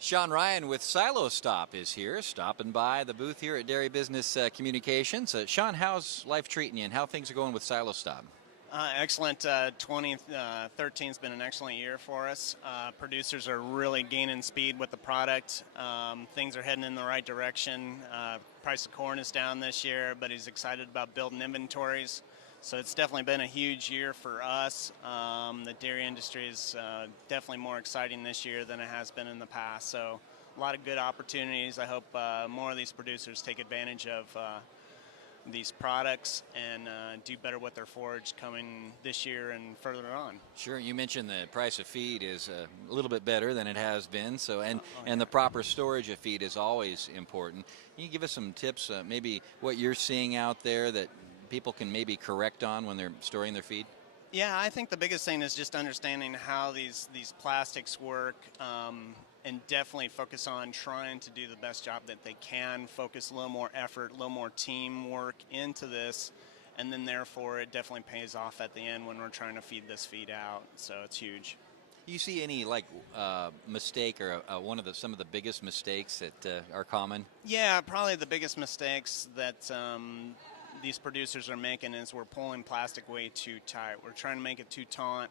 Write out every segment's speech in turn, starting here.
Shawn Ryan with Silostop is here, stopping by the booth here at Dairy Business Communications. Shawn, how's life treating you, and how things are going with Silostop? Excellent. 2013 has been an excellent year for us. Producers are really gaining speed with the product. Things are heading in the right direction. Price of corn is down this year, but he's excited about building inventories. So it's definitely been a huge year for us. The dairy industry is definitely more exciting this year than it has been in the past. So a lot of good opportunities. I hope more of these producers take advantage of these products and do better with their forage coming this year and further on. Sure, you mentioned the price of feed is a little bit better than it has been, so and the proper storage of feed is always important. Can you give us some tips, maybe what you're seeing out there that people can maybe correct on when they're storing their feed? Yeah, I think the biggest thing is just understanding how these plastics work, and definitely focus on trying to do the best job that they can, focus a little more effort, a little more teamwork into this, and then therefore it definitely pays off at the end when we're trying to feed this feed out. So it's huge. You see any mistake or some of the biggest mistakes that are common? Yeah, probably the biggest mistakes that these producers are making is we're pulling plastic way too tight. We're trying to make it too taut.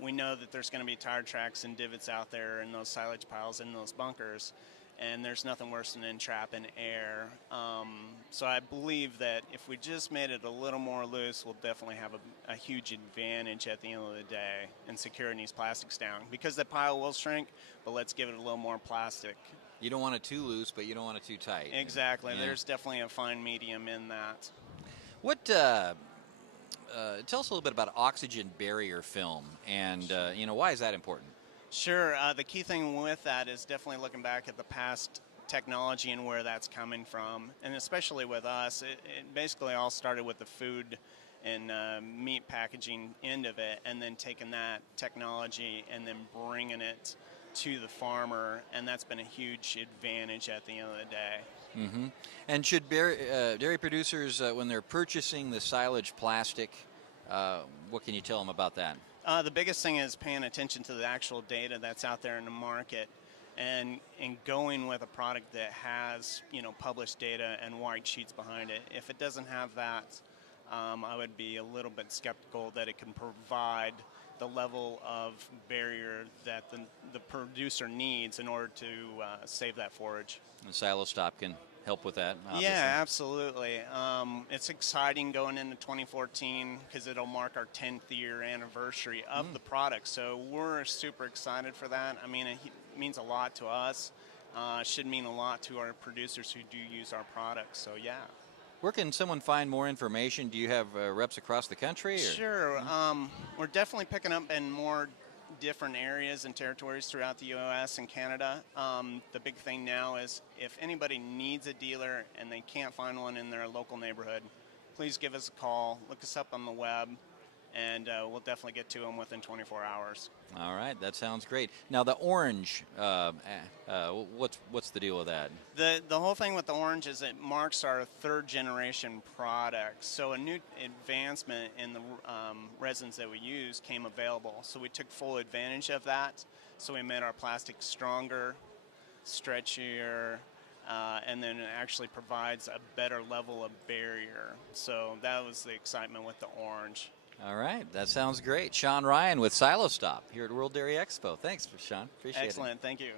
We know that there's going to be tire tracks and divots out there in those silage piles in those bunkers, and there's nothing worse than entrapping air. So I believe that if we just made it a little more loose, we'll definitely have a huge advantage at the end of the day in securing these plastics down, because the pile will shrink, but let's give it a little more plastic. You don't want it too loose, but you don't want it too tight. Exactly. Yeah. There's definitely a fine medium in that. What? Tell us a little bit about oxygen barrier film, and why is that important? Sure. The key thing with that is definitely looking back at the past technology and where that's coming from, and especially with us, it basically all started with the food and meat packaging end of it, and then taking that technology and then bringing it to the farmer, and that's been a huge advantage at the end of the day. Mm-hmm. And should dairy producers, when they're purchasing the silage plastic, what can you tell them about that? The biggest thing is paying attention to the actual data that's out there in the market, and going with a product that has published data and white sheets behind it. If it doesn't have that, I would be a little bit skeptical that it can provide the level of barrier that the producer needs in order to save that forage. And Silostop can help with that, obviously. Yeah, absolutely. It's exciting going into 2014 because it'll mark our 10th year anniversary of the product. So we're super excited for that. I mean, it means a lot to us. Should mean a lot to our producers who do use our products. So yeah. Where can someone find more information? Do you have reps across the country? Or? Sure. We're definitely picking up in more different areas and territories throughout the U.S. and Canada. The big thing now is if anybody needs a dealer and they can't find one in their local neighborhood, please give us a call, look us up on the web, and we'll definitely get to them within 24 hours. All right, that sounds great. Now the orange, what's the deal with that? The whole thing with the orange is it marks our third generation product. So a new advancement in the resins that we use came available. So we took full advantage of that. So we made our plastic stronger, stretchier, and then it actually provides a better level of barrier. So that was the excitement with the orange. All right, that sounds great. Shawn Ryan with Silostop here at World Dairy Expo. Thanks, Shawn. Appreciate it. Excellent. Thank you.